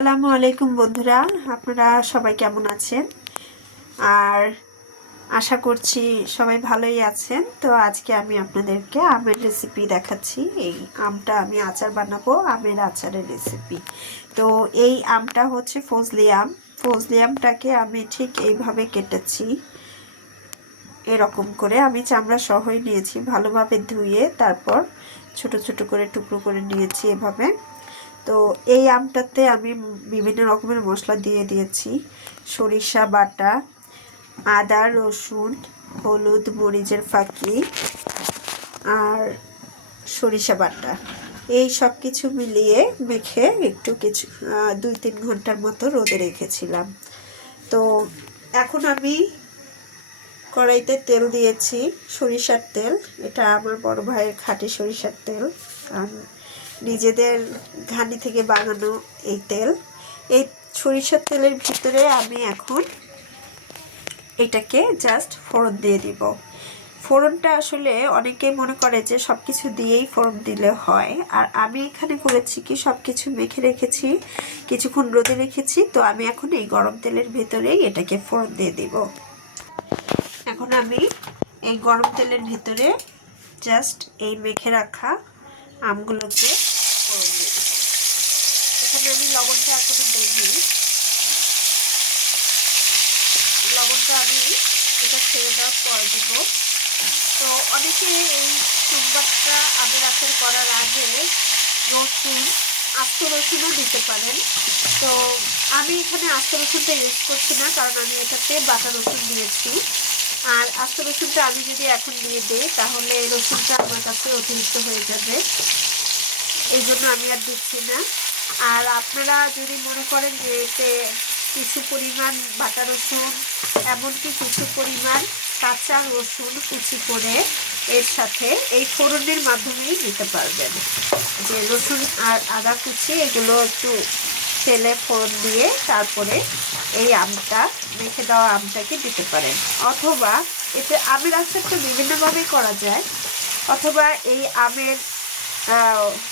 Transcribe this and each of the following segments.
আসসালামু আলাইকুম বন্ধুরা, আপনারা সবাই কেমন আছেন? আর আশা করছি সবাই ভালোই আছেন। তো আজকে আমি আপনাদেরকে আমের রেসিপি দেখাচ্ছি। এই আমটা আমি আচার বানাবো, আমের আচারের রেসিপি। তো এই আমটা হচ্ছে ফজলি আম। ফজলি আমটাকে আমি ঠিক এইভাবে কেটেছি, এরকম করে আমি চামড়া সহই নিয়েছি, ভালোভাবে ধুয়ে তারপর ছোট ছোট করে টুকরো করে নিয়েছি এভাবে। তো এই আমটাতে আমি বিভিন্ন রকমের মশলা দিয়ে দিয়েছি, সরিষা বাটা, আদা রসুন, হলুদ মরিচের ফাঁকি আর সরিষা বাটা, এই সব কিছু মিলিয়ে মেখে একটু 2-3 ঘন্টার মতো রোদে রেখেছিলাম। তো এখন আমি কড়াইতে তেল দিয়েছি, সরিষার তেল। এটা আমার বড় ভাইয়ের খাঁটি সরিষার তেল, কারণ নিজেদের ঘানি থেকে বানানো এই তেল। এই সরিষার তেলের ভিতরে আমি এখন এটাকে জাস্ট ফোড়ন দিয়ে দিব। ফোড়নটা আসলে অনেকেই মনে করে যে সব কিছু দিয়েই ফোড়ন দিলে হয়, আর আমি এখানে করেছি কি সব কিছু মেখে রেখেছি, কিছুক্ষণ রোদে রেখেছি। তো আমি এখন এই গরম তেলের ভিতরেই এটাকে ফোড়ন দিয়ে দিব। এখন আমি এই গরম তেলের ভিতরে জাস্ট এই মেখে রাখা আমগুলোকে ফোড়ন দিয়ে দেব। এখানে আমি লবণটা এখনো দিইনি, লবণটা আমি এটা ছেড়ে দেওয়ার পর দেব। তো অনেকে এই সোমবারটা আমের আচার করার আগে রসুন, আস্ত রসুনও দিতে পারেন। তো আমি এখানে আস্ত রসুনটা ইউজ করছি না, কারণ আমি এটাতে বাটা রসুন দিয়েছি। আর আস্ত রসুনটা আমি যদি এখন দিয়ে দিই তাহলে রসুনটা আমার কাছে অতিরিক্ত হয়ে যাবে, এই জন্য আমি আর দিচ্ছি না। আর আপনারা যদি মনে করেন যে এতে কিছু পরিমাণ বাটা রসুন, এমনকি কিছু পরিমাণ কাঁচা রসুন কুচি করে এর সাথে এই ফোড়নের মাধ্যমেই দিতে পারবেন, যে রসুন আর আদা কুচি এগুলো একটু তেলে ফোড়ন দিয়ে তারপরে এই আমটা, মেখে দেওয়া আমটাকে দিতে পারেন। অথবা এতে আমের আচারটা বিভিন্নভাবেই করা যায়। অথবা এই আমের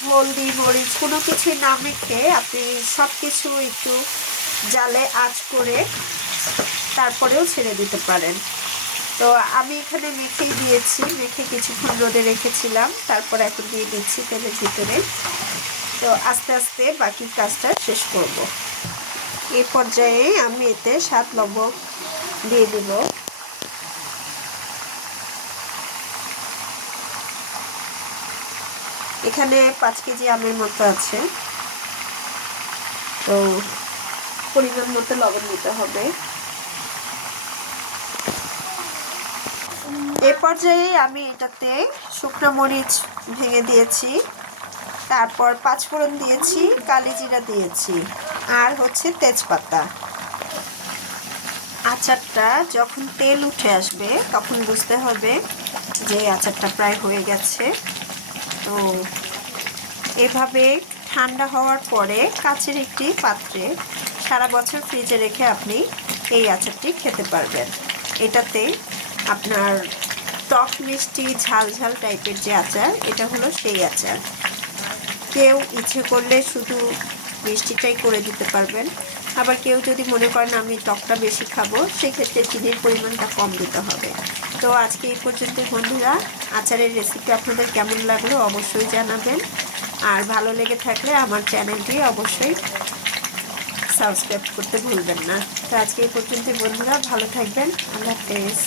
হলদি মরিচ কোনো কিছু না মেখে আপনি সব কিছু একটু জালে আঁচ করে তারপরেও ছেড়ে দিতে পারেন। তো আমি এখানে মেখেই দিয়েছি, মেখে কিছুক্ষণ রোদে রেখেছিলাম, তারপর এখন দিয়ে দিচ্ছি তেলের ভিতরে। তো আস্তে আস্তে বাকি কাজটা শেষ করব। এই পর্যায়ে আমি এতে স্বাদ লবণ দিয়ে দিব। এখানে 5 কেজি আমের মতো আছে, তো পরিমাণ মতো লবণ দিতে হবে। এ পর্যায়ে আমি এটাতে শুকনো মরিচ ভেঙে দিয়েছি, তারপর 5 ফোড়ন দিয়েছি, কালি জিরা দিয়েছি, আর হচ্ছে তেজপাতা। আচারটা যখন তেল উঠে আসবে তখন বুঝতে হবে যে আচারটা প্রায় হয়ে গেছে। তো এভাবে ঠান্ডা হওয়ার পরে কাচের একটি পাত্রে সারা বছর ফ্রিজে রেখে আপনি এই আচারটি খেতে পারবেন। এটাতে আপনার টক মিষ্টি ঝাল ঝাল টাইপের যে আচার, এটা হলো সেই আচার। কেউ ইচ্ছে করলে শুধু মিষ্টিটাই করে দিতে পারবেন, আবার কেউ যদি মনে করেন আমি টকটা বেশি খাবো, সেক্ষেত্রে চিনির পরিমাণটা কম দিতে হবে। তো আজকে এই পর্যন্ত বন্ধুরা, আচারের রেসিপি আপনাদের কেমন লাগলো অবশ্যই জানাবেন। আর ভালো লেগে থাকলে আমার চ্যানেলটি অবশ্যই সাবস্ক্রাইব করতে ভুলবেন না। তো আজকে এই পর্যন্ত বন্ধুরা, ভালো থাকবেন। আল্লাহ হাফেজ।